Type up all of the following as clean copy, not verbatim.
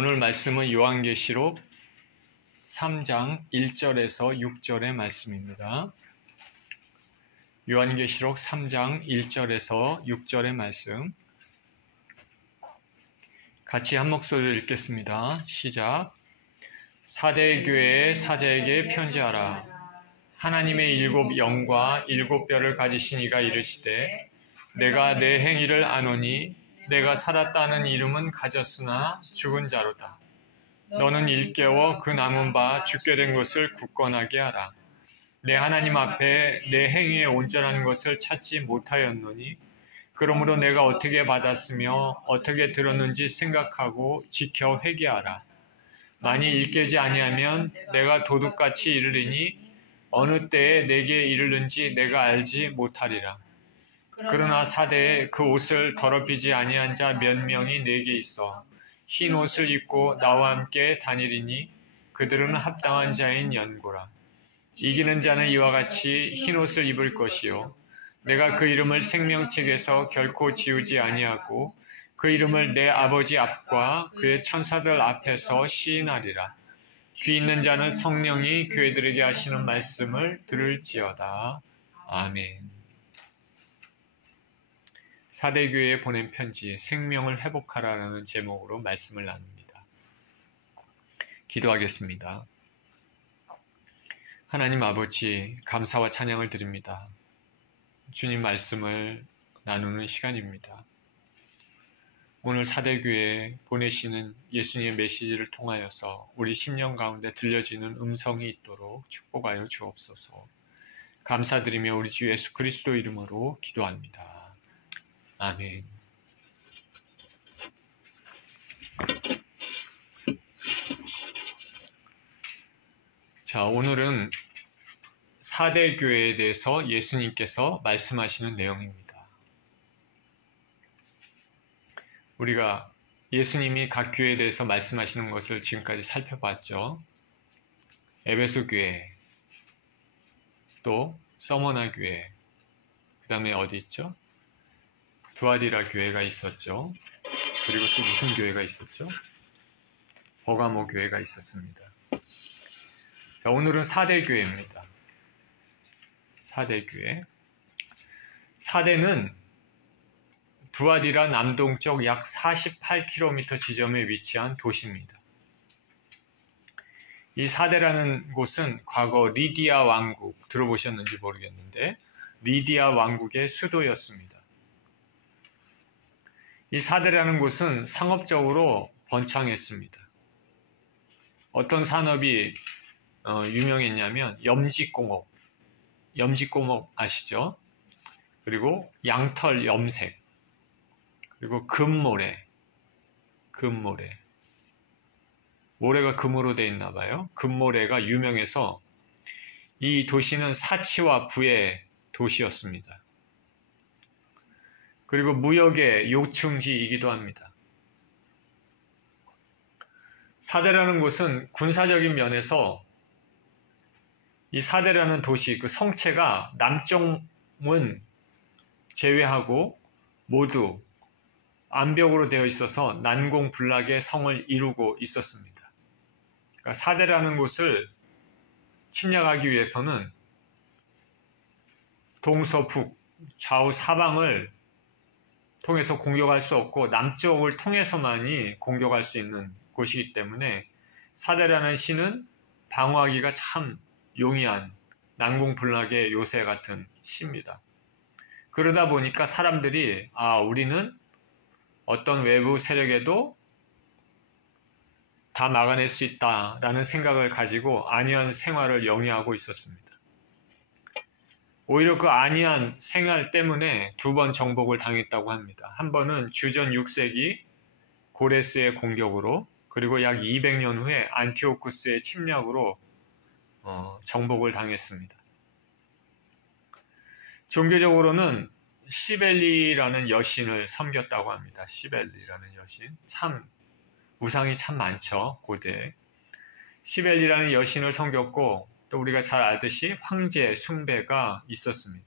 오늘 말씀은 요한계시록 3장 1절에서 6절의 말씀입니다. 요한계시록 3장 1절에서 6절의 말씀 같이 한 목소리로 읽겠습니다. 시작. 사대 교회의 사자에게 편지하라. 하나님의 일곱 영과 일곱 뼈를 가지신 이가 이르시되 내가 내 행위를 아노니 내가 살았다는 이름은 가졌으나 죽은 자로다. 너는 일깨워 그 남은 바 죽게 된 것을 굳건하게 하라. 내 하나님 앞에 내 행위의 온전한 것을 찾지 못하였노니 그러므로 내가 어떻게 받았으며 어떻게 들었는지 생각하고 지켜 회개하라. 만일 일깨지 아니하면 내가 도둑같이 이르리니 어느 때에 내게 이르는지 내가 알지 못하리라. 그러나 사대에 그 옷을 더럽히지 아니한 자 몇 명이 내게 있어 흰 옷을 입고 나와 함께 다니리니 그들은 합당한 자인 연고라. 이기는 자는 이와 같이 흰 옷을 입을 것이요 내가 그 이름을 생명책에서 결코 지우지 아니하고 그 이름을 내 아버지 앞과 그의 천사들 앞에서 시인하리라. 귀 있는 자는 성령이 교회들에게 하시는 말씀을 들을지어다. 아멘. 사대교회에 보낸 편지 생명을 회복하라라는 제목으로 말씀을 나눕니다. 기도하겠습니다. 하나님 아버지, 감사와 찬양을 드립니다. 주님 말씀을 나누는 시간입니다. 오늘 사대교회에 보내시는 예수님의 메시지를 통하여서 우리 심령 가운데 들려지는 음성이 있도록 축복하여 주옵소서. 감사드리며 우리 주 예수 그리스도 이름으로 기도합니다. 아멘. 자, 오늘은 사대교회에 대해서 예수님께서 말씀하시는 내용입니다. 우리가 예수님이 각 교회에 대해서 말씀하시는 것을 지금까지 살펴봤죠. 에베소 교회, 또 서머나 교회, 그 다음에 어디 있죠? 두아디라 교회가 있었죠. 그리고 또 무슨 교회가 있었죠? 버가모 교회가 있었습니다. 자, 오늘은 사대교회입니다. 사대교회. 사대는 두아디라 남동쪽 약 48km 지점에 위치한 도시입니다. 이 사대라는 곳은 과거 리디아 왕국, 들어보셨는지 모르겠는데 리디아 왕국의 수도였습니다. 이 사대라는 곳은 상업적으로 번창했습니다. 어떤 산업이 유명했냐면 염직공업 아시죠? 그리고 양털 염색, 그리고 금모래. 모래가 금으로 되어 있나 봐요. 금모래가 유명해서 이 도시는 사치와 부의 도시였습니다. 그리고 무역의 요충지이기도 합니다. 사대라는 곳은 군사적인 면에서 이 사대라는 도시, 그 성체가 남쪽은 제외하고 모두 암벽으로 되어 있어서 난공불락의 성을 이루고 있었습니다. 그러니까 사대라는 곳을 침략하기 위해서는 동서북, 좌우 사방을 통해서 공격할 수 없고 남쪽을 통해서만이 공격할 수 있는 곳이기 때문에 사대라는 시는 방어하기가 참 용이한 난공불락의 요새 같은 시입니다. 그러다 보니까 사람들이 우리는 어떤 외부 세력에도 다 막아낼 수 있다라는 생각을 가지고 안이한 생활을 영위하고 있었습니다. 오히려 그 안이한 생활 때문에 두 번 정복을 당했다고 합니다. 한 번은 주전 6세기 고레스의 공격으로, 그리고 약 200년 후에 안티오쿠스의 침략으로 정복을 당했습니다. 종교적으로는 시벨리라는 여신을 섬겼다고 합니다. 시벨리라는 여신. 참 우상이 참 많죠. 고대에. 시벨리라는 여신을 섬겼고 또 우리가 잘 알듯이 황제 숭배가 있었습니다.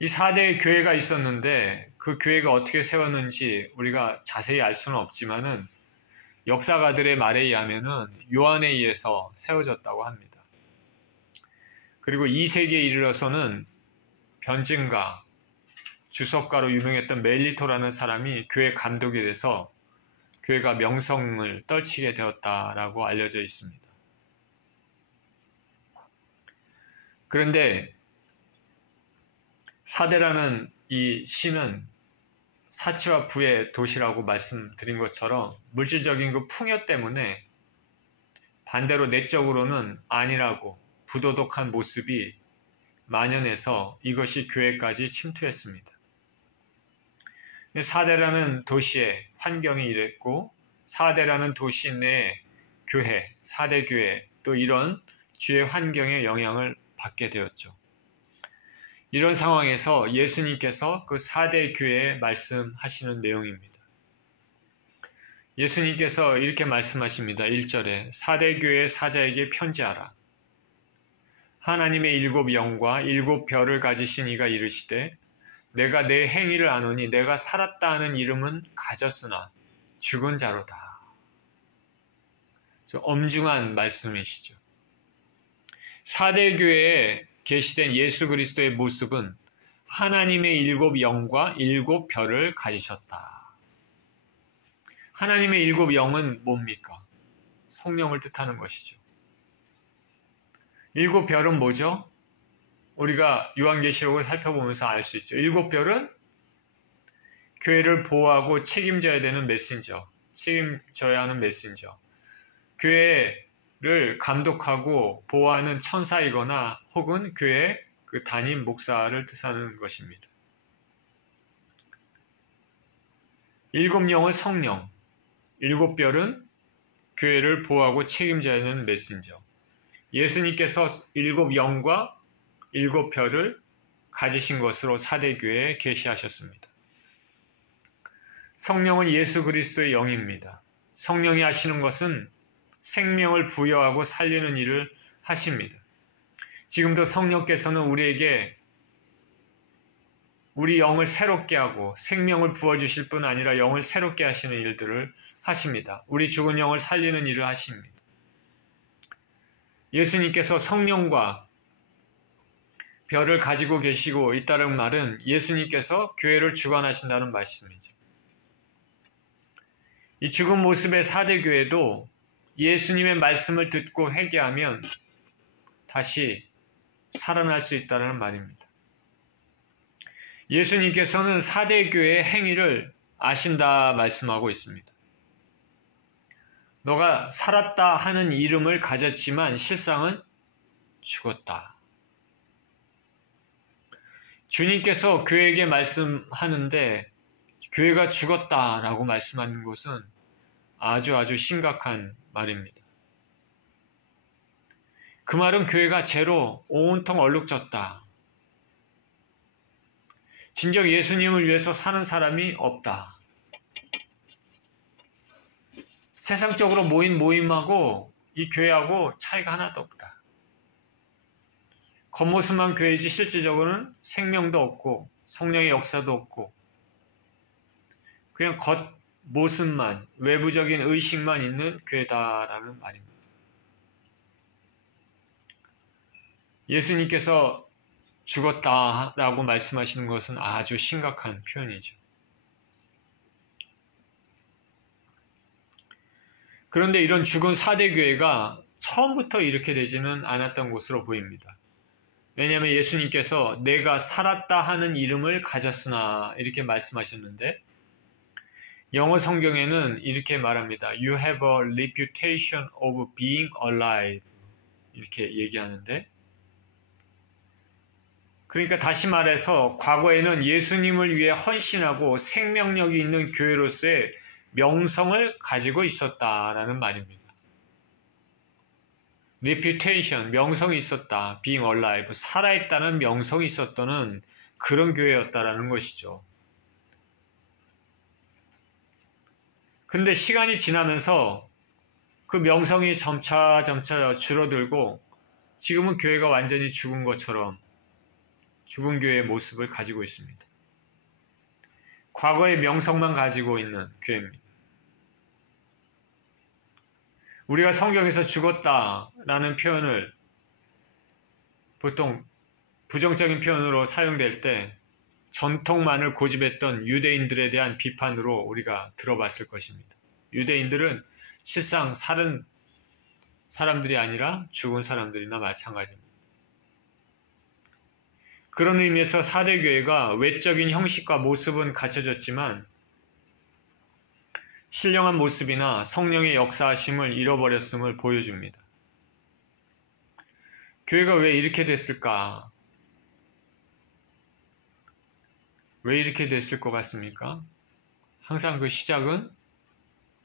이 4대 교회가 있었는데 그 그 교회가 어떻게 세웠는지 우리가 자세히 알 수는 없지만은 역사가들의 말에 의하면은 요한에 의해서 세워졌다고 합니다. 그리고 2세기에 이르러서는 변증가, 주석가로 유명했던 멜리토라는 사람이 교회 감독이 돼서 교회가 명성을 떨치게 되었다라고 알려져 있습니다. 그런데 사대라는 이 시는 사치와 부의 도시라고 말씀드린 것처럼 물질적인 그 풍요 때문에 반대로 내적으로는 안일하고 부도덕한 모습이 만연해서 이것이 교회까지 침투했습니다. 사대라는 도시의 환경이 이랬고 사대라는 도시 내 교회, 사대교회 또 이런 주의 환경의 영향을 받게 되었죠. 이런 상황에서 예수님께서 그 사대교회에 말씀하시는 내용입니다. 예수님께서 이렇게 말씀하십니다. 1절에 사대교회 사자에게 편지하라. 하나님의 7 영과 7 별을 가지신 이가 이르시되 내가 내 행위를 아노니 내가 살았다 하는 이름은 가졌으나 죽은 자로다. 좀 엄중한 말씀이시죠. 사대교회에 계시된 예수 그리스도의 모습은 하나님의 7 영과 7 별을 가지셨다. 하나님의 7 영은 뭡니까? 성령을 뜻하는 것이죠. 7 별은 뭐죠? 우리가 요한계시록을 살펴보면서 알 수 있죠. 7 별은 교회를 보호하고 책임져야 되는 메신저, 책임져야 하는 메신저. 교회를 감독하고 보호하는 천사이거나 혹은 교회 그 담임 목사를 뜻하는 것입니다. 7 영은 성령, 7 별은 교회를 보호하고 책임져야 하는 메신저. 예수님께서 7 영과 7 별을 가지신 것으로 사대교회에 계시하셨습니다. 성령은 예수 그리스도의 영입니다. 성령이 하시는 것은 생명을 부여하고 살리는 일을 하십니다. 지금도 성령께서는 우리에게 우리 영을 새롭게 하고 생명을 부어주실 뿐 아니라 영을 새롭게 하시는 일들을 하십니다. 우리 죽은 영을 살리는 일을 하십니다. 예수님께서 성령과 별을 가지고 계시고 있다는 말은 예수님께서 교회를 주관하신다는 말씀이죠. 이 죽은 모습의 사대교회도 예수님의 말씀을 듣고 회개하면 다시 살아날 수 있다는 말입니다. 예수님께서는 사대교회의 행위를 아신다 말씀하고 있습니다. 너가 살았다 하는 이름을 가졌지만 실상은 죽었다. 주님께서 교회에게 말씀하는데 교회가 죽었다라고 말씀하는 것은 아주 심각한 말입니다. 그 말은 교회가 죄로 온통 얼룩졌다. 진정 예수님을 위해서 사는 사람이 없다. 세상적으로 모인 모임하고 이 교회하고 차이가 하나도 없다. 겉모습만 교회이지 실질적으로는 생명도 없고 성령의 역사도 없고 그냥 겉모습만 외부적인 의식만 있는 교회다라는 말입니다. 예수님께서 죽었다라고 말씀하시는 것은 아주 심각한 표현이죠. 그런데 이런 죽은 사대교회가 처음부터 이렇게 되지는 않았던 것으로 보입니다. 왜냐하면 예수님께서 내가 살았다 하는 이름을 가졌으나 이렇게 말씀하셨는데 영어 성경에는 이렇게 말합니다. You have a reputation of being alive 이렇게 얘기하는데 그러니까 다시 말해서 과거에는 예수님을 위해 헌신하고 생명력이 있는 교회로서의 명성을 가지고 있었다라는 말입니다. reputation, 명성이 있었다. being alive, 살아있다는 명성이 있었다는 그런 교회였다라는 것이죠. 근데 시간이 지나면서 그 명성이 점차 줄어들고 지금은 교회가 완전히 죽은 것처럼 죽은 교회의 모습을 가지고 있습니다. 과거의 명성만 가지고 있는 교회입니다. 우리가 성경에서 죽었다라는 표현을 보통 부정적인 표현으로 사용될 때 전통만을 고집했던 유대인들에 대한 비판으로 우리가 들어봤을 것입니다. 유대인들은 실상 살은 사람들이 아니라 죽은 사람들이나 마찬가지입니다. 그런 의미에서 4대 교회가 외적인 형식과 모습은 갖춰졌지만 신령한 모습이나 성령의 역사하심을 잃어버렸음을 보여줍니다. 교회가 왜 이렇게 됐을까? 왜 이렇게 됐을 것 같습니까? 항상 그 시작은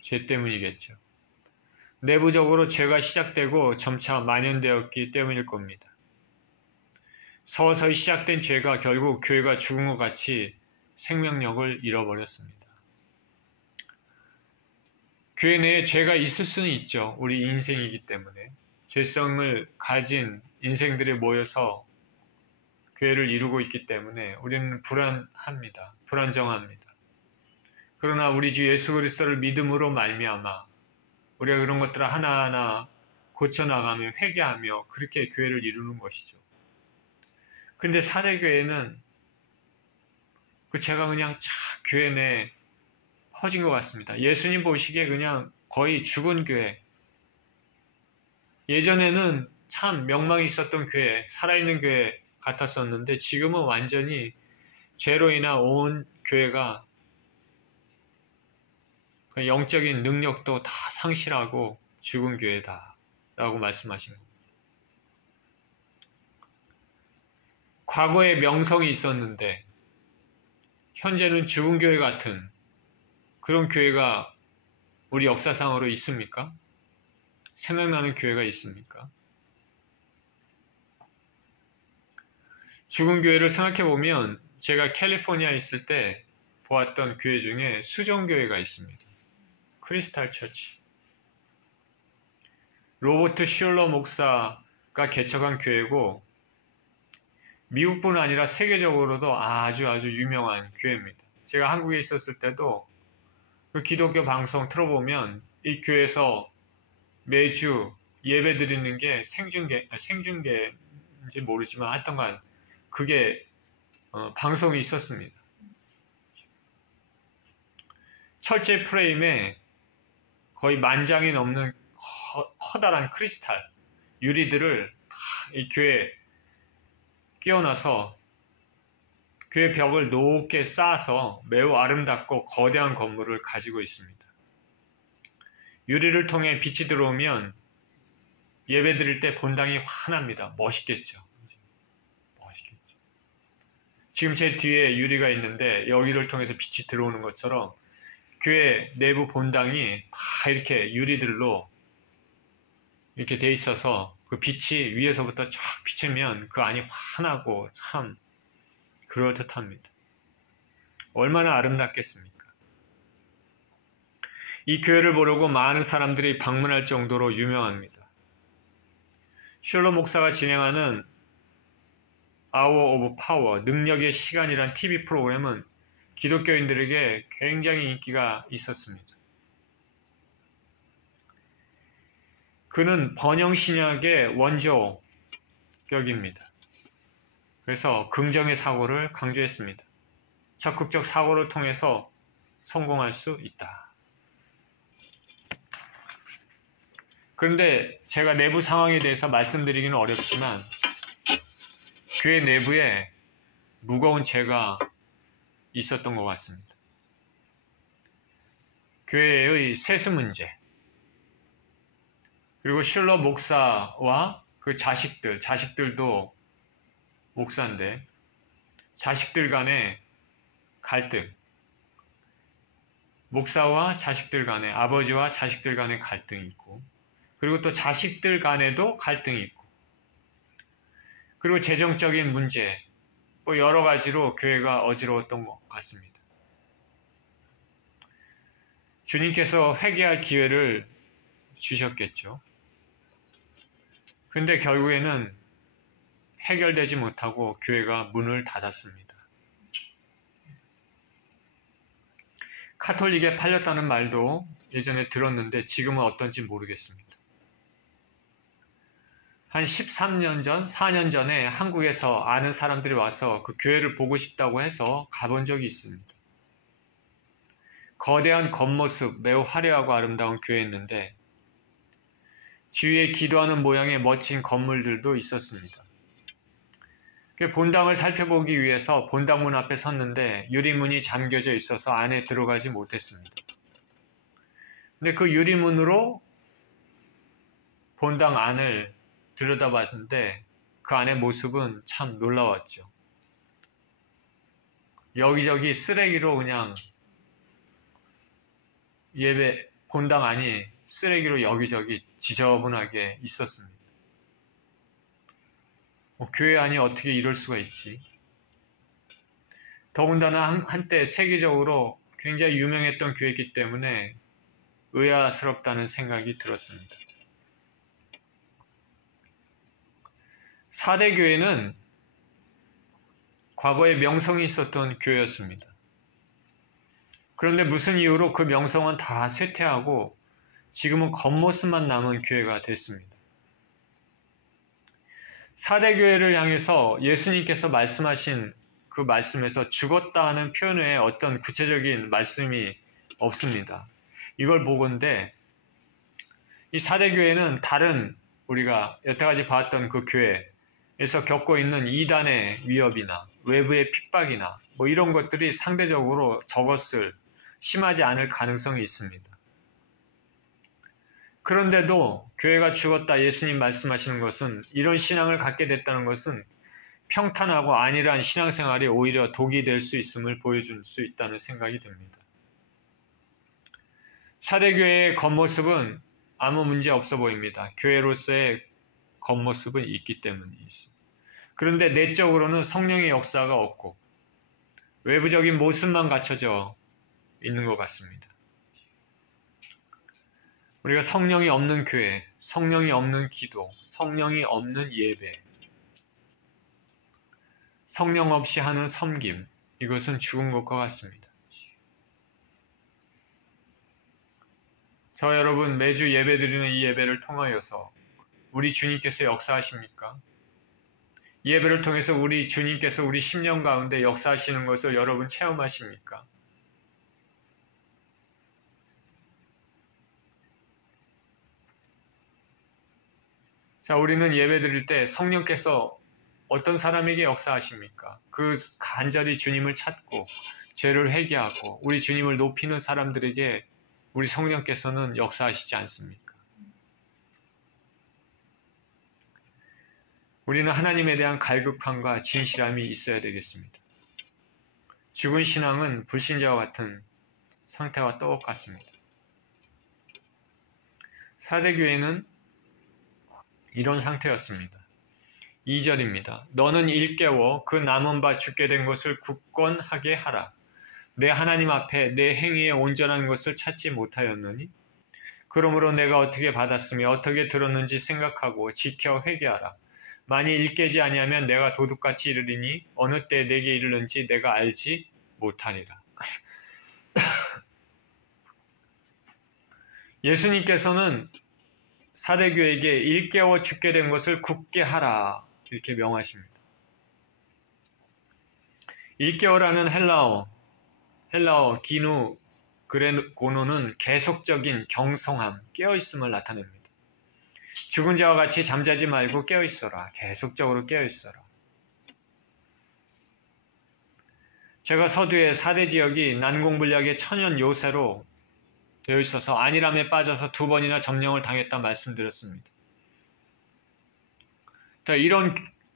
죄 때문이겠죠. 내부적으로 죄가 시작되고 점차 만연되었기 때문일 겁니다. 서서히 시작된 죄가 결국 교회가 죽은 것 같이 생명력을 잃어버렸습니다. 교회 내에 죄가 있을 수는 있죠. 우리 인생이기 때문에. 죄성을 가진 인생들이 모여서 교회를 이루고 있기 때문에 우리는 불안합니다. 불안정합니다. 그러나 우리 주 예수 그리스도를 믿음으로 말미암아 우리가 그런 것들을 하나하나 고쳐나가며 회개하며 그렇게 교회를 이루는 것이죠. 근데 4대 교회는 그 죄가 그냥 교회 내에 퍼진 것 같습니다. 예수님 보시기에 그냥 거의 죽은 교회. 예전에는 참 명망이 있었던 교회, 살아있는 교회 같았었는데 지금은 완전히 죄로 인한 온 교회가 영적인 능력도 다 상실하고 죽은 교회다 라고 말씀하신 겁니다. 과거에 명성이 있었는데 현재는 죽은 교회 같은 그런 교회가 우리 역사상으로 있습니까? 생각나는 교회가 있습니까? 죽은 교회를 생각해보면 제가 캘리포니아에 있을 때 보았던 교회 중에 수정교회가 있습니다. 크리스탈 처치. 로버트 슐러 목사가 개척한 교회고 미국뿐 아니라 세계적으로도 아주 유명한 교회입니다. 제가 한국에 있었을 때도 그 기독교 방송 틀어보면 이 교회에서 매주 예배 드리는 게 생중계인지 모르지만 하여튼간 그게 방송이 있었습니다. 철제 프레임에 거의 10,000장이 넘는 커다란 크리스탈 유리들을 이 교회에 끼워놔서 교회 벽을 높게 쌓아서 매우 아름답고 거대한 건물을 가지고 있습니다. 유리를 통해 빛이 들어오면 예배 드릴 때 본당이 환합니다. 멋있겠죠. 멋있겠죠. 지금 제 뒤에 유리가 있는데 여기를 통해서 빛이 들어오는 것처럼 교회 내부 본당이 다 이렇게 유리들로 이렇게 돼 있어서 그 빛이 위에서부터 쫙 비치면 그 안이 환하고 참 그럴듯합니다. 얼마나 아름답겠습니까? 이 교회를 보려고 많은 사람들이 방문할 정도로 유명합니다. 슐러 목사가 진행하는 Hour of Power, 능력의 시간이란 TV 프로그램은 기독교인들에게 굉장히 인기가 있었습니다. 그는 번영신약의 원조격입니다. 그래서 긍정의 사고를 강조했습니다. 적극적 사고를 통해서 성공할 수 있다. 그런데 제가 내부 상황에 대해서 말씀드리기는 어렵지만 교회 내부에 무거운 죄가 있었던 것 같습니다. 교회의 세수 문제, 그리고 슐러 목사와 그 자식들도 목사인데 자식들 간의 갈등, 목사와 자식들 간의, 아버지와 자식들 간의 갈등이 있고 그리고 또 자식들 간에도 갈등이 있고 그리고 재정적인 문제, 뭐 여러 가지로 교회가 어지러웠던 것 같습니다. 주님께서 회개할 기회를 주셨겠죠. 그런데 결국에는 해결되지 못하고 교회가 문을 닫았습니다. 카톨릭에 팔렸다는 말도 예전에 들었는데 지금은 어떤지 모르겠습니다. 한 13년 전, 4년 전에 한국에서 아는 사람들이 와서 그 교회를 보고 싶다고 해서 가본 적이 있습니다. 거대한 겉모습, 매우 화려하고 아름다운 교회였는데 주위에 기도하는 모양의 멋진 건물들도 있었습니다. 본당을 살펴보기 위해서 본당문 앞에 섰는데 유리문이 잠겨져 있어서 안에 들어가지 못했습니다. 근데 그 유리문으로 본당 안을 들여다봤는데 그 안의 모습은 참 놀라웠죠. 여기저기 쓰레기로 그냥 예배 본당 안이 쓰레기로 여기저기 지저분하게 있었습니다. 교회 안이 어떻게 이럴 수가 있지? 더군다나 한때 세계적으로 굉장히 유명했던 교회이기 때문에 의아스럽다는 생각이 들었습니다. 4대 교회는 과거에 명성이 있었던 교회였습니다. 그런데 무슨 이유로 그 명성은 다 쇠퇴하고 지금은 겉모습만 남은 교회가 됐습니다. 4대 교회를 향해서 예수님께서 말씀하신 그 말씀에서 죽었다 하는 표현 외에 어떤 구체적인 말씀이 없습니다. 이걸 보건대 이 4대 교회는 다른 우리가 여태까지 봤던 그 교회에서 겪고 있는 이단의 위협이나 외부의 핍박이나 이런 것들이 상대적으로 적었을 심하지 않을 가능성이 있습니다. 그런데도 교회가 죽었다 예수님 말씀하시는 것은 이런 신앙을 갖게 됐다는 것은 평탄하고 안일한 신앙생활이 오히려 독이 될 수 있음을 보여줄 수 있다는 생각이 듭니다. 4대 교회의 겉모습은 아무 문제 없어 보입니다. 교회로서의 겉모습은 있기 때문에 있습니다. 그런데 내적으로는 성령의 역사가 없고 외부적인 모습만 갖춰져 있는 것 같습니다. 우리가 성령이 없는 교회, 성령이 없는 기도, 성령이 없는 예배, 성령 없이 하는 섬김, 이것은 죽은 것과 같습니다. 저 여러분 매주 예배드리는 이 예배를 통하여서 우리 주님께서 역사하십니까? 예배를 통해서 우리 주님께서 우리 심령 가운데 역사하시는 것을 여러분 체험하십니까? 자, 우리는 예배 드릴 때 성령께서 어떤 사람에게 역사하십니까? 그 간절히 주님을 찾고 죄를 회개하고 우리 주님을 높이는 사람들에게 우리 성령께서는 역사하시지 않습니까? 우리는 하나님에 대한 갈급함과 진실함이 있어야 되겠습니다. 죽은 신앙은 불신자와 같은 상태와 똑같습니다. 4대 교회는 이런 상태였습니다. 2절입니다. 너는 일깨워 그 남은 바 죽게 된 것을 굳건하게 하라. 내 하나님 앞에 내 행위에 온전한 것을 찾지 못하였느니 그러므로 내가 어떻게 받았으며 어떻게 들었는지 생각하고 지켜 회개하라. 만일 일깨지 아니하면 내가 도둑같이 이르리니 어느 때 내게 이르는지 내가 알지 못하리라. 예수님께서는 사대교에게 일깨워 죽게 된 것을 굳게 하라 이렇게 명하십니다. 일깨워라는 헬라어 기누 그레고노는 계속적인 경성함, 깨어있음을 나타냅니다. 죽은 자와 같이 잠자지 말고 깨어있어라. 계속적으로 깨어있어라. 제가 서두에 4대 지역이 난공불락의 천연 요새로 되어 있어서 안일함에 빠져서 2번이나 점령을 당했다 말씀드렸습니다. 이런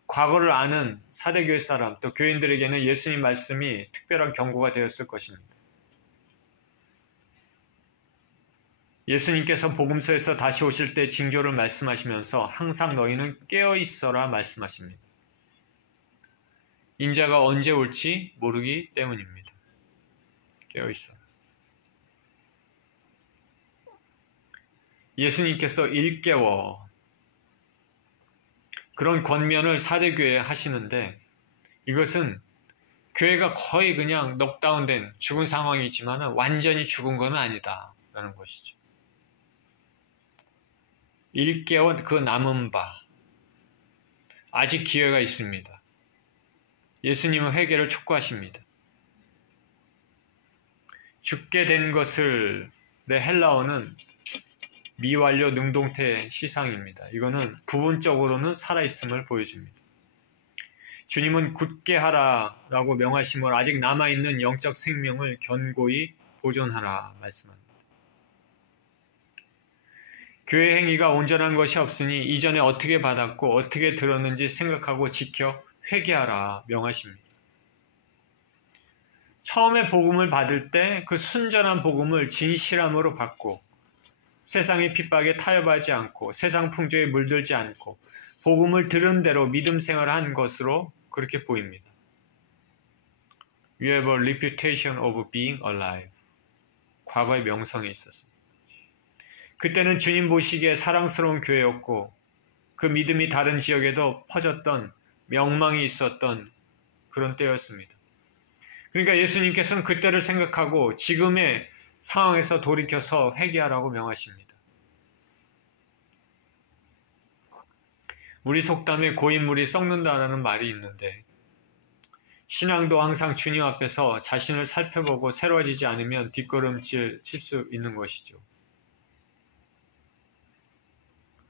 과거를 아는 4대 교회 사람 또 교인들에게는 예수님 말씀이 특별한 경고가 되었을 것입니다. 예수님께서 복음서에서 다시 오실 때 징조를 말씀하시면서 항상 너희는 깨어있어라 말씀하십니다. 인자가 언제 올지 모르기 때문입니다. 깨어있어라. 예수님께서 일깨워 그런 권면을 4대 교회에 하시는데 이것은 교회가 거의 그냥 넉다운된 죽은 상황이지만 완전히 죽은 건 아니다 라는 것이죠. 일깨워 그 남은 바 아직 기회가 있습니다. 예수님은 회개를 촉구하십니다. 죽게 된 것을 헬라어는 미완료 능동태 시상입니다. 이거는 부분적으로는 살아있음을 보여줍니다. 주님은 굳게 하라라고 명하심을 아직 남아있는 영적 생명을 견고히 보존하라 말씀합니다. 교회 행위가 온전한 것이 없으니 이전에 어떻게 받았고 어떻게 들었는지 생각하고 지켜 회개하라 명하십니다. 처음에 복음을 받을 때 그 순전한 복음을 진실함으로 받고 세상의 핍박에 타협하지 않고 세상 풍조에 물들지 않고 복음을 들은 대로 믿음 생활한 것으로 그렇게 보입니다. You have a reputation of being alive. 과거의 명성이 있었습니다. 그때는 주님 보시기에 사랑스러운 교회였고 그 믿음이 다른 지역에도 퍼졌던 명망이 있었던 그런 때였습니다. 그러니까 예수님께서는 그때를 생각하고 지금의 상황에서 돌이켜서 회개하라고 명하십니다. 우리 속담에 고인물이 썩는다라는 말이 있는데 신앙도 항상 주님 앞에서 자신을 살펴보고 새로워지지 않으면 뒷걸음질 칠 수 있는 것이죠.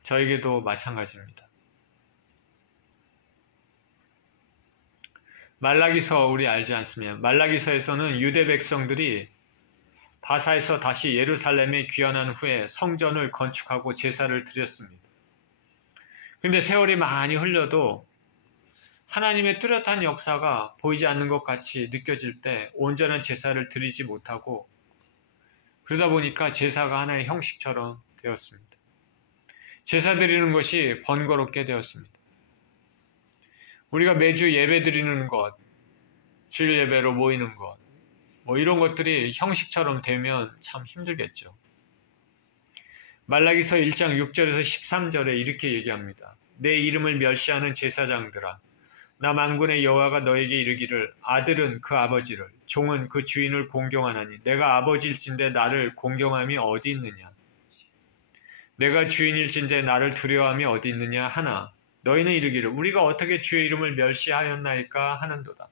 저에게도 마찬가지입니다. 말라기서 우리 알지 않습니까? 말라기서에서는 유대 백성들이 바사에서 다시 예루살렘에 귀환한 후에 성전을 건축하고 제사를 드렸습니다. 근데 세월이 많이 흘러도 하나님의 뚜렷한 역사가 보이지 않는 것 같이 느껴질 때 온전한 제사를 드리지 못하고 그러다 보니까 제사가 하나의 형식처럼 되었습니다. 제사 드리는 것이 번거롭게 되었습니다. 우리가 매주 예배 드리는 것, 주일 예배로 모이는 것, 이런 것들이 형식처럼 되면 참 힘들겠죠. 말라기서 1장 6절에서 13절에 이렇게 얘기합니다. 내 이름을 멸시하는 제사장들아, 나 만군의 여호와가 너에게 이르기를 아들은 그 아버지를, 종은 그 주인을 공경하나니 내가 아버지일진데 나를 공경함이 어디 있느냐? 내가 주인일진데 나를 두려워함이 어디 있느냐 하나 너희는 이르기를 우리가 어떻게 주의 이름을 멸시하였나이까 하는도다.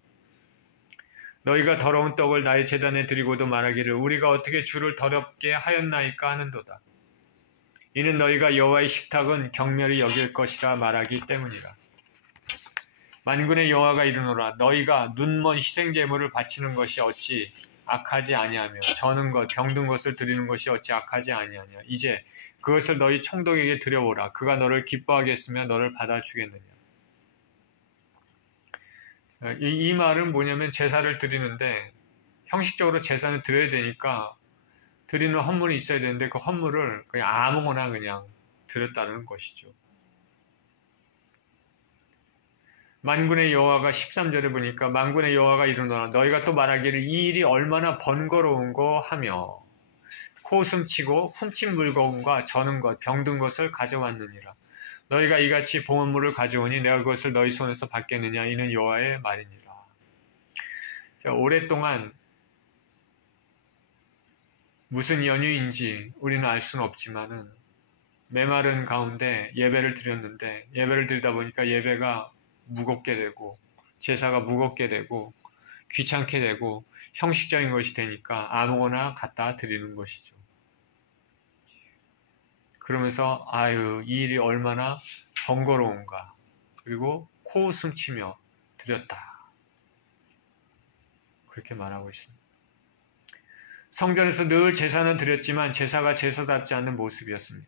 너희가 더러운 떡을 나의 제단에 드리고도 말하기를 우리가 어떻게 주를 더럽게 하였나이까 하는도다. 이는 너희가 여호와의 식탁은 경멸히 여길 것이라 말하기 때문이라. 만군의 여호와가 이르노라 너희가 눈먼 희생제물을 바치는 것이 어찌 악하지 아니하며 저는 것 병든 것을 드리는 것이 어찌 악하지 아니하냐. 이제 그것을 너희 총독에게 드려보라. 그가 너를 기뻐하겠으며 너를 받아주겠느냐. 이 말은 뭐냐면 제사를 드리는데 형식적으로 제사는 드려야 되니까 드리는 헌물이 있어야 되는데 그 헌물을 그냥 아무거나 그냥 드렸다는 것이죠. 만군의 여호와가 13절에 보니까 만군의 여호와가 이르노라 너희가 또 말하기를 이 일이 얼마나 번거로운고 하며 코웃음치고 훔친 물건과 저는 것 병든 것을 가져왔느니라. 너희가 이같이 봉헌물을 가져오니 내가 그것을 너희 손에서 받겠느냐. 이는 여호와의 말이니라. 오랫동안 무슨 연유인지 우리는 알 수는 없지만은 메마른 가운데 예배를 드렸는데 예배를 드리다 보니까 예배가 무겁게 되고 제사가 무겁게 되고 귀찮게 되고 형식적인 것이 되니까 아무거나 갖다 드리는 것이죠. 그러면서 아유 이 일이 얼마나 번거로운가. 그리고 코웃음 치며 드렸다. 그렇게 말하고 있습니다. 성전에서 늘 제사는 드렸지만 제사가 제사답지 않는 모습이었습니다.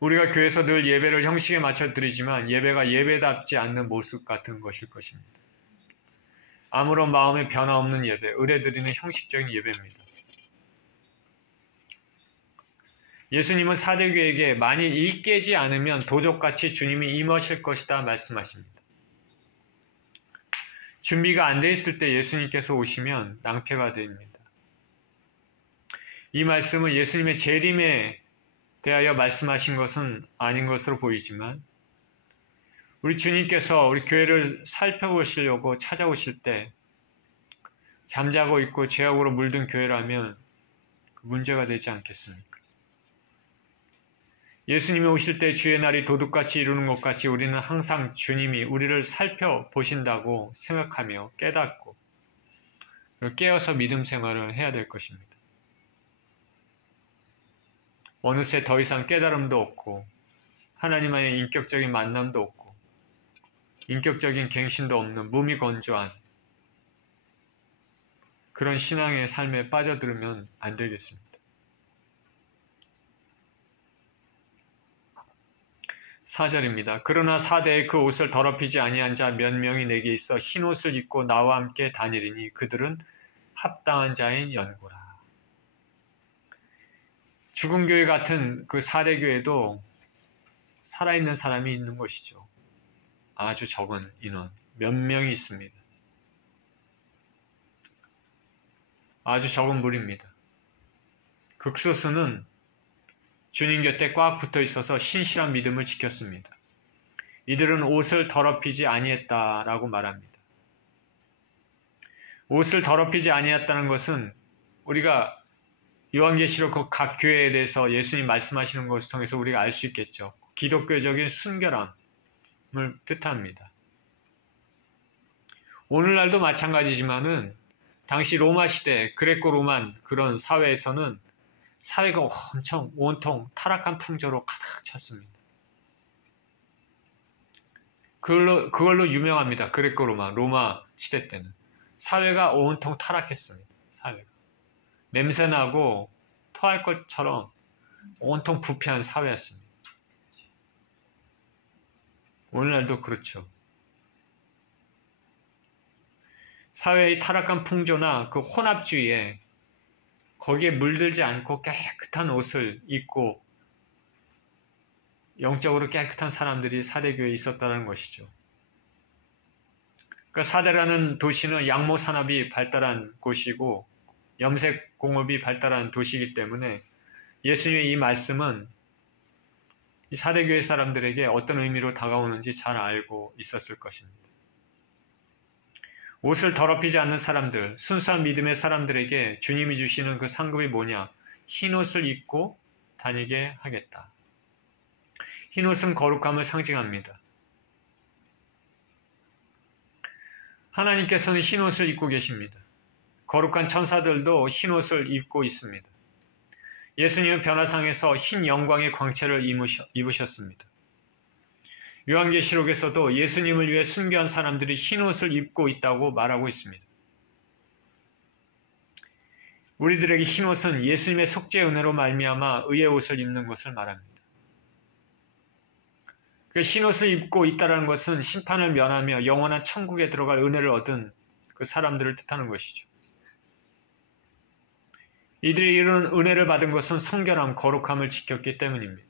우리가 교회에서 늘 예배를 형식에 맞춰 드리지만 예배가 예배답지 않는 모습 같은 것일 것입니다. 아무런 마음의 변화 없는 예배, 의뢰드리는 형식적인 예배입니다. 예수님은 사대교에게 만일 일 깨지 않으면 도적같이 주님이 임하실 것이다 말씀하십니다. 준비가 안 돼 있을 때 예수님께서 오시면 낭패가 됩니다. 이 말씀은 예수님의 재림에 대하여 말씀하신 것은 아닌 것으로 보이지만 우리 주님께서 우리 교회를 살펴보시려고 찾아오실 때 잠자고 있고 죄악으로 물든 교회라면 문제가 되지 않겠습니까? 예수님이 오실 때 주의 날이 도둑같이 이루는 것 같이 우리는 항상 주님이 우리를 살펴보신다고 생각하며 깨닫고 깨어서 믿음 생활을 해야 될 것입니다. 어느새 더 이상 깨달음도 없고 하나님과의 인격적인 만남도 없고 인격적인 갱신도 없는 무미건조한 그런 신앙의 삶에 빠져들면 안 되겠습니다. 4절입니다. 그러나 사대에 그 옷을 더럽히지 아니한 자 몇 명이 내게 있어 흰 옷을 입고 나와 함께 다니리니 그들은 합당한 자인 연고라. 죽은 교회 같은 그 사대 교회도 살아있는 사람이 있는 것이죠. 아주 적은 인원, 몇 명이 있습니다. 아주 적은 무리입니다. 극소수는 주님 곁에 꽉 붙어 있어서 신실한 믿음을 지켰습니다. 이들은 옷을 더럽히지 아니했다라고 말합니다. 옷을 더럽히지 아니했다는 것은 우리가 요한계시록 그 각 교회에 대해서 예수님 말씀하시는 것을 통해서 우리가 알 수 있겠죠. 기독교적인 순결함을 뜻합니다. 오늘날도 마찬가지지만은 당시 로마 시대 그레코 로만 그런 사회에서는 사회가 엄청 온통 타락한 풍조로 가득 찼습니다. 그걸로 유명합니다. 그레코 로마 시대 때는. 사회가 온통 타락했습니다. 사회가. 냄새나고 토할 것처럼 온통 부패한 사회였습니다. 오늘날도 그렇죠. 사회의 타락한 풍조나 그 혼합주의에 거기에 물들지 않고 깨끗한 옷을 입고 영적으로 깨끗한 사람들이 사대교회에 있었다는 것이죠. 그러니까 사대라는 도시는 양모 산업이 발달한 곳이고 염색 공업이 발달한 도시이기 때문에 예수님의 이 말씀은 이 사대교회 사람들에게 어떤 의미로 다가오는지 잘 알고 있었을 것입니다. 옷을 더럽히지 않는 사람들, 순수한 믿음의 사람들에게 주님이 주시는 그 상급이 뭐냐? 흰 옷을 입고 다니게 하겠다. 흰 옷은 거룩함을 상징합니다. 하나님께서는 흰 옷을 입고 계십니다. 거룩한 천사들도 흰 옷을 입고 있습니다. 예수님은 변화상에서 흰 영광의 광채를 입으셨습니다. 요한계시록에서도 예수님을 위해 순교한 사람들이 흰 옷을 입고 있다고 말하고 있습니다. 우리들에게 흰 옷은 예수님의 속죄의 은혜로 말미암아 의의 옷을 입는 것을 말합니다. 흰 옷을 입고 있다는 것은 심판을 면하며 영원한 천국에 들어갈 은혜를 얻은 그 사람들을 뜻하는 것이죠. 이들이 이런 은혜를 받은 것은 성결함, 거룩함을 지켰기 때문입니다.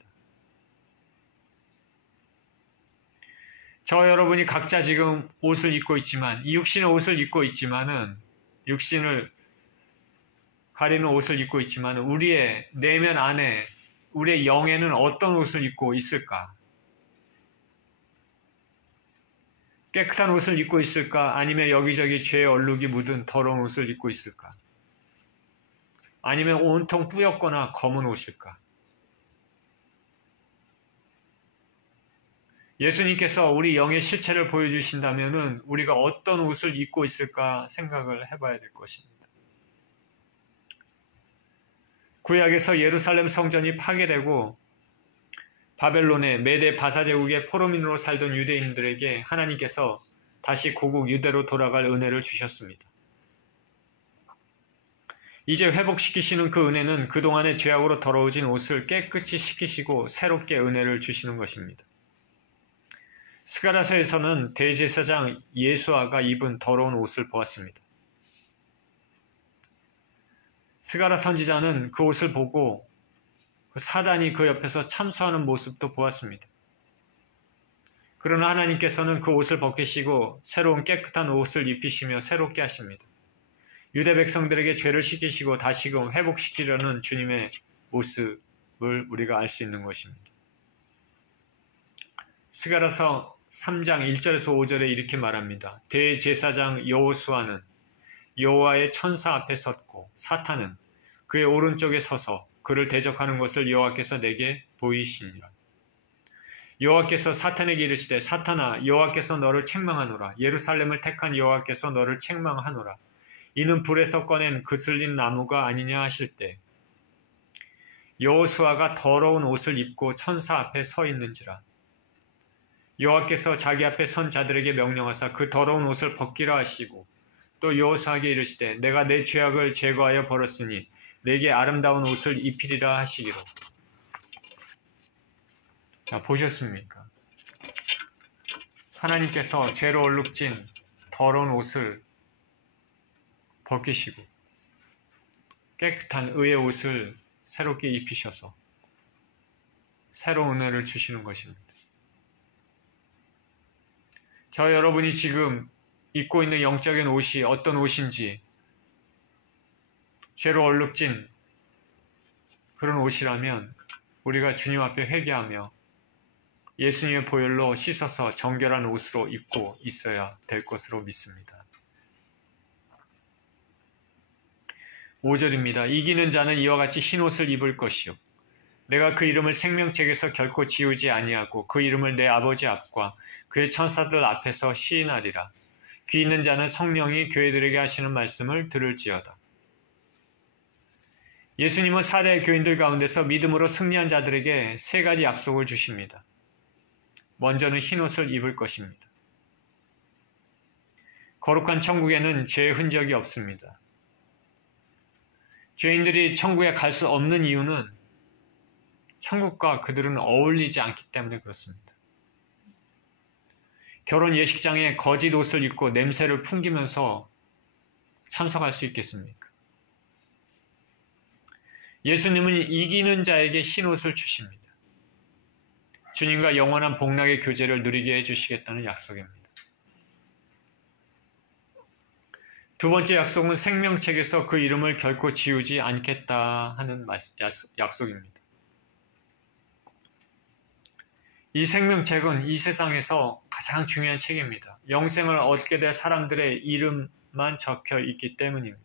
저 여러분이 각자 지금 옷을 입고 있지만, 이 육신의 옷을 입고 있지만은, 육신을 가리는 옷을 입고 있지만, 우리의 내면 안에, 우리의 영에는 어떤 옷을 입고 있을까? 깨끗한 옷을 입고 있을까? 아니면 여기저기 죄의 얼룩이 묻은 더러운 옷을 입고 있을까? 아니면 온통 뿌옇거나 검은 옷일까? 예수님께서 우리 영의 실체를 보여주신다면 우리가 어떤 옷을 입고 있을까 생각을 해봐야 될 것입니다. 구약에서 예루살렘 성전이 파괴되고 바벨론의 메대 바사제국의 포로민으로 살던 유대인들에게 하나님께서 다시 고국 유대로 돌아갈 은혜를 주셨습니다. 이제 회복시키시는 그 은혜는 그동안의 죄악으로 더러워진 옷을 깨끗이 씻기시고 새롭게 은혜를 주시는 것입니다. 스가랴서에서는 대제사장 예수아가 입은 더러운 옷을 보았습니다. 스가랴 선지자는 그 옷을 보고 사단이 그 옆에서 참수하는 모습도 보았습니다. 그러나 하나님께서는 그 옷을 벗기시고 새로운 깨끗한 옷을 입히시며 새롭게 하십니다. 유대 백성들에게 죄를 씻기시고 다시금 회복시키려는 주님의 모습을 우리가 알 수 있는 것입니다. 스가랴서 3장 1절에서 5절에 이렇게 말합니다. 대제사장 여호수아는 여호와의 천사 앞에 섰고 사탄은 그의 오른쪽에 서서 그를 대적하는 것을 여호와께서 내게 보이시니라. 여호와께서 사탄에게 이르시되 사탄아 여호와께서 너를 책망하노라. 예루살렘을 택한 여호와께서 너를 책망하노라. 이는 불에서 꺼낸 그슬린 나무가 아니냐 하실 때 여호수아가 더러운 옷을 입고 천사 앞에 서 있는지라. 여호와께서 자기 앞에 선 자들에게 명령하사 그 더러운 옷을 벗기라 하시고 또 여호수아에게 이르시되 내가 내 죄악을 제거하여 버렸으니 내게 아름다운 옷을 입히리라 하시기로. 자, 보셨습니까? 하나님께서 죄로 얼룩진 더러운 옷을 벗기시고 깨끗한 의의 옷을 새롭게 입히셔서 새로운 은혜를 주시는 것입니다. 저 여러분이 지금 입고 있는 영적인 옷이 어떤 옷인지 죄로 얼룩진 그런 옷이라면 우리가 주님 앞에 회개하며 예수님의 보혈로 씻어서 정결한 옷으로 입고 있어야 될 것으로 믿습니다. 5절입니다. 이기는 자는 이와 같이 흰옷을 입을 것이요 내가 그 이름을 생명책에서 결코 지우지 아니하고 그 이름을 내 아버지 앞과 그의 천사들 앞에서 시인하리라. 귀 있는 자는 성령이 교회들에게 하시는 말씀을 들을지어다. 예수님은 4대 교인들 가운데서 믿음으로 승리한 자들에게 3가지 약속을 주십니다. 먼저는 흰옷을 입을 것입니다. 거룩한 천국에는 죄의 흔적이 없습니다. 죄인들이 천국에 갈 수 없는 이유는 천국과 그들은 어울리지 않기 때문에 그렇습니다. 결혼 예식장에 거짓 옷을 입고 냄새를 풍기면서 참석할 수 있겠습니까? 예수님은 이기는 자에게 흰옷을 주십니다. 주님과 영원한 복락의 교제를 누리게 해주시겠다는 약속입니다. 두 번째 약속은 생명책에서 그 이름을 결코 지우지 않겠다 하는 약속입니다. 이 생명책은 이 세상에서 가장 중요한 책입니다. 영생을 얻게 될 사람들의 이름만 적혀 있기 때문입니다.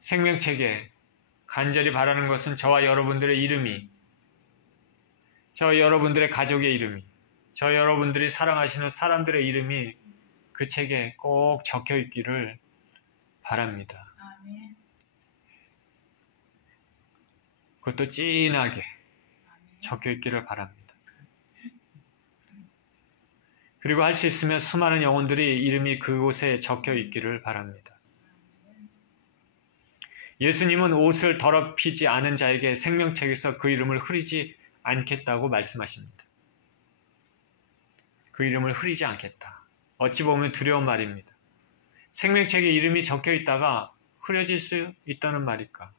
생명책에 간절히 바라는 것은 저와 여러분들의 이름이, 저와 여러분들의 가족의 이름이, 저 여러분들이 사랑하시는 사람들의 이름이 그 책에 꼭 적혀 있기를 바랍니다. 그것도 진하게 적혀 있기를 바랍니다. 그리고 할 수 있으면 수많은 영혼들이 이름이 그곳에 적혀 있기를 바랍니다. 예수님은 옷을 더럽히지 않은 자에게 생명책에서 그 이름을 흐리지 않겠다고 말씀하십니다. 그 이름을 흐리지 않겠다. 어찌 보면 두려운 말입니다. 생명책에 이름이 적혀 있다가 흐려질 수 있다는 말일까?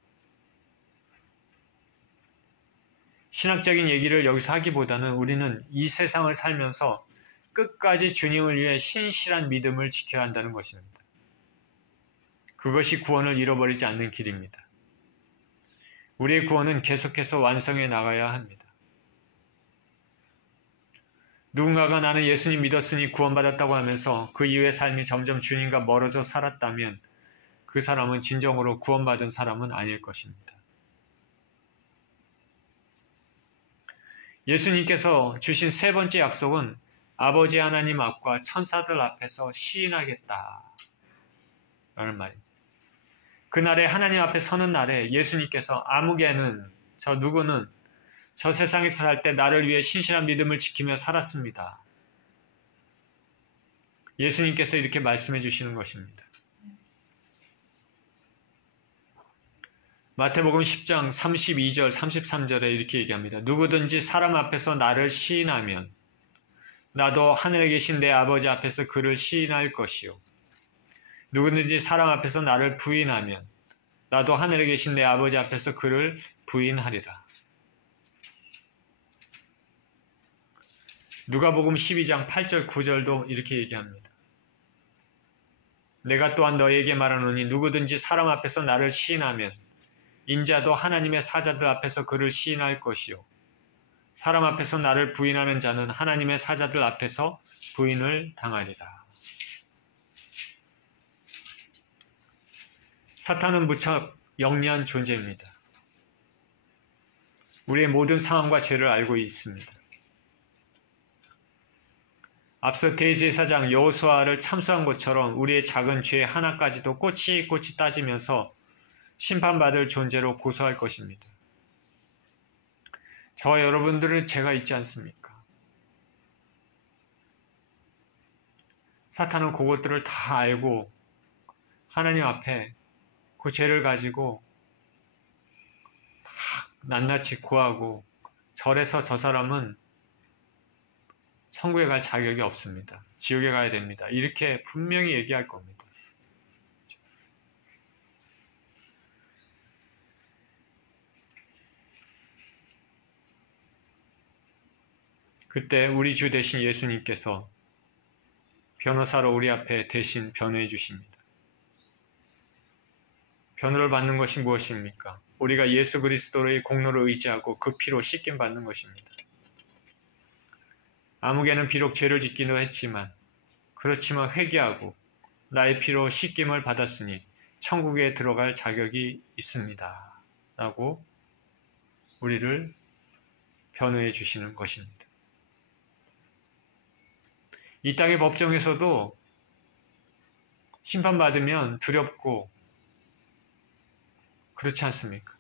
신학적인 얘기를 여기서 하기보다는 우리는 이 세상을 살면서 끝까지 주님을 위해 신실한 믿음을 지켜야 한다는 것입니다. 그것이 구원을 잃어버리지 않는 길입니다. 우리의 구원은 계속해서 완성해 나가야 합니다. 누군가가 나는 예수님 믿었으니 구원받았다고 하면서 그 이후의 삶이 점점 주님과 멀어져 살았다면 그 사람은 진정으로 구원받은 사람은 아닐 것입니다. 예수님께서 주신 3번째 약속은 아버지 하나님 앞과 천사들 앞에서 시인하겠다 라는 말입니다. 그날에 하나님 앞에 서는 날에 예수님께서 아무개는 저 누구는 저 세상에서 살 때 나를 위해 신실한 믿음을 지키며 살았습니다. 예수님께서 이렇게 말씀해 주시는 것입니다. 마태복음 10장 32절 33절에 이렇게 얘기합니다. 누구든지 사람 앞에서 나를 시인하면 나도 하늘에 계신 내 아버지 앞에서 그를 시인할 것이요. 누구든지 사람 앞에서 나를 부인하면 나도 하늘에 계신 내 아버지 앞에서 그를 부인하리라. 누가복음 12장 8절 9절도 이렇게 얘기합니다. 내가 또한 너에게 말하노니 누구든지 사람 앞에서 나를 시인하면 인자도 하나님의 사자들 앞에서 그를 시인할 것이요. 사람 앞에서 나를 부인하는 자는 하나님의 사자들 앞에서 부인을 당하리라. 사탄은 무척 영리한 존재입니다. 우리의 모든 상황과 죄를 알고 있습니다. 앞서 대제사장 여호수아를 참수한 것처럼 우리의 작은 죄 하나까지도 꼬치꼬치 따지면서 심판받을 존재로 고소할 것입니다. 저와 여러분들은 죄가 있지 않습니까? 사탄은 그것들을 다 알고 하나님 앞에 그 죄를 가지고 다 낱낱이 구하고 절에서 저 사람은 천국에 갈 자격이 없습니다. 지옥에 가야 됩니다. 이렇게 분명히 얘기할 겁니다. 그때 우리 주 대신 예수님께서 변호사로 우리 앞에 대신 변호해 주십니다. 변호를 받는 것이 무엇입니까? 우리가 예수 그리스도의 공로를 의지하고 그 피로 씻김 받는 것입니다. 아무개는 비록 죄를 짓기도 했지만 그렇지만 회개하고 나의 피로 씻김을 받았으니 천국에 들어갈 자격이 있습니다. 라고 우리를 변호해 주시는 것입니다. 이 땅의 법정에서도 심판받으면 두렵고 그렇지 않습니까?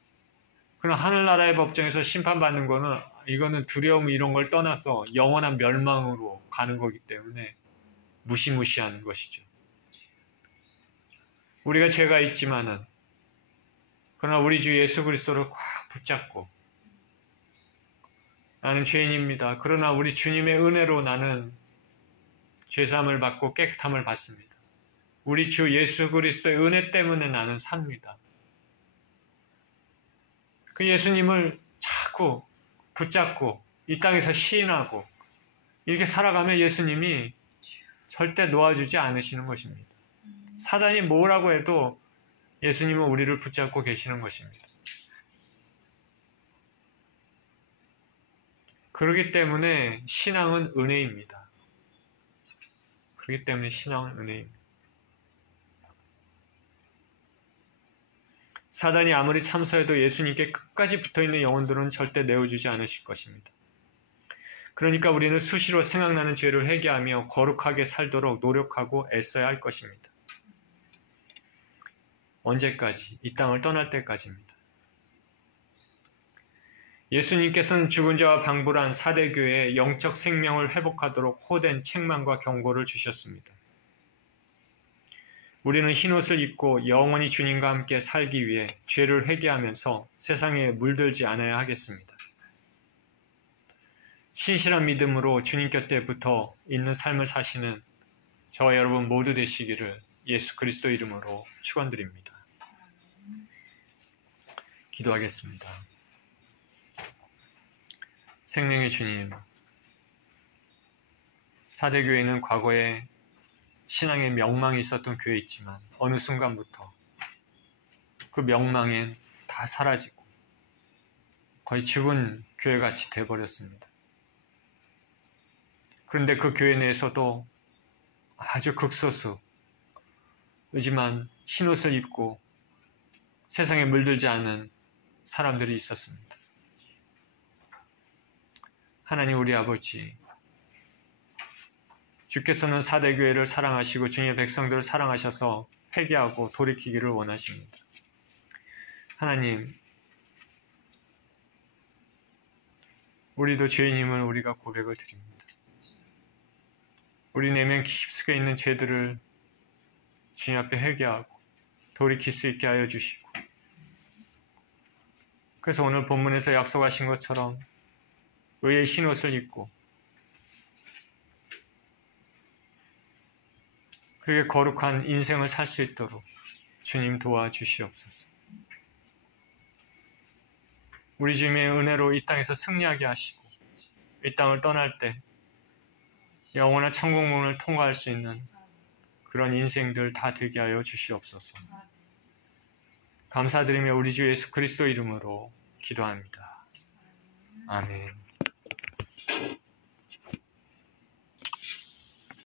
그러나 하늘나라의 법정에서 심판받는 거는 이거는 두려움 이런 걸 떠나서 영원한 멸망으로 가는 거기 때문에 무시무시한 것이죠. 우리가 죄가 있지만은 그러나 우리 주 예수 그리스도를 꽉 붙잡고 나는 죄인입니다. 그러나 우리 주님의 은혜로 나는 죄사함을 받고 깨끗함을 받습니다. 우리 주 예수 그리스도의 은혜 때문에 나는 삽니다. 그 예수님을 자꾸 붙잡고 이 땅에서 시인하고 이렇게 살아가면 예수님이 절대 놓아주지 않으시는 것입니다. 사단이 뭐라고 해도 예수님은 우리를 붙잡고 계시는 것입니다. 그렇기 때문에 신앙은 은혜입니다. 그렇기 때문에 신앙은 은혜입니다. 사단이 아무리 참소해도 예수님께 끝까지 붙어있는 영혼들은 절대 내어주지 않으실 것입니다. 그러니까 우리는 수시로 생각나는 죄를 회개하며 거룩하게 살도록 노력하고 애써야 할 것입니다. 언제까지? 이 땅을 떠날 때까지입니다. 예수님께서는 죽은 자와 방불한 사대교회의 영적 생명을 회복하도록 호된 책망과 경고를 주셨습니다. 우리는 흰옷을 입고 영원히 주님과 함께 살기 위해 죄를 회개하면서 세상에 물들지 않아야 하겠습니다. 신실한 믿음으로 주님 곁에 붙어 있는 삶을 사시는 저와 여러분 모두 되시기를 예수 그리스도 이름으로 축원드립니다. 기도하겠습니다. 생명의 주님, 사대교회는 과거에 신앙의 명망이 있었던 교회였지만 어느 순간부터 그 명망엔 다 사라지고 거의 죽은 교회같이 돼버렸습니다. 그런데 그 교회 내에서도 아주 극소수 의지만 흰옷을 입고 세상에 물들지 않은 사람들이 있었습니다. 하나님 우리 아버지, 주께서는 사대교회를 사랑하시고 주님의 백성들을 사랑하셔서 회개하고 돌이키기를 원하십니다. 하나님, 우리도 죄인임을 우리가 고백을 드립니다. 우리 내면 깊숙이 있는 죄들을 주님 앞에 회개하고 돌이킬 수 있게 하여 주시고, 그래서 오늘 본문에서 약속하신 것처럼 의의 흰옷을 입고 그렇게 거룩한 인생을 살 수 있도록 주님 도와주시옵소서. 우리 주님의 은혜로 이 땅에서 승리하게 하시고 이 땅을 떠날 때 영원한 천국문을 통과할 수 있는 그런 인생들 다 되게 하여 주시옵소서. 감사드리며 우리 주 예수 그리스도 이름으로 기도합니다. 아멘.